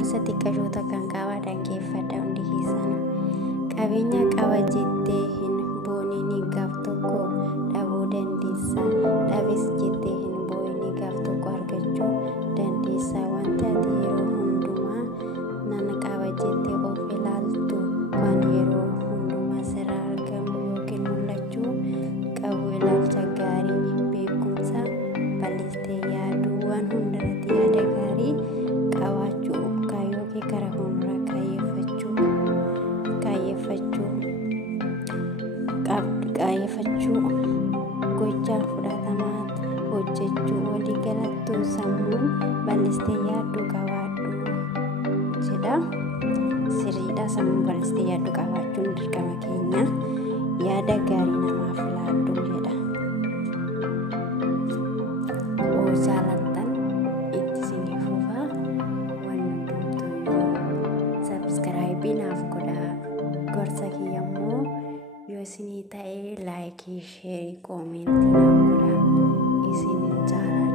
gorsa xiqqashoota kan qabaa dhaggeeffadha hundi keessan. Qabeenya qaba jettee hin booniin gaaf tokko dhabuu dandeessa. Dhabes jettee hin boo'in gaaf tokko argachuu dandeessa. Wanti ati yeroo hundumaa nan qaba jettee of ilaaltu waan yeroo hundumaa sirraa argamu yookiin mul'achuu qabu ilaalcha gaarii beekumsa bal'istee yaaduu waan hundarratti yaada gaarii qabaachuu kaayyoo kee karaa fuulduraa kaayyeffachuu gochaa fudhatamaa hojjechuu walii galattuu sammuun bal'istee yaaduu qabaadhu jedha. Sirriidha, sammuun bal'istee yaaduu qabaachuun dirqama keenya. Yaada gaarii namaaf laaddu jedha. Oo jaalattan itti isinii fufaa waan hundumtuu sabskraayibii naaf godhaa. Gorsa kiyya immoo yoo isinii ta'e laayikii, sheerii, koomentii naaf godhaa. Isin jaalladha.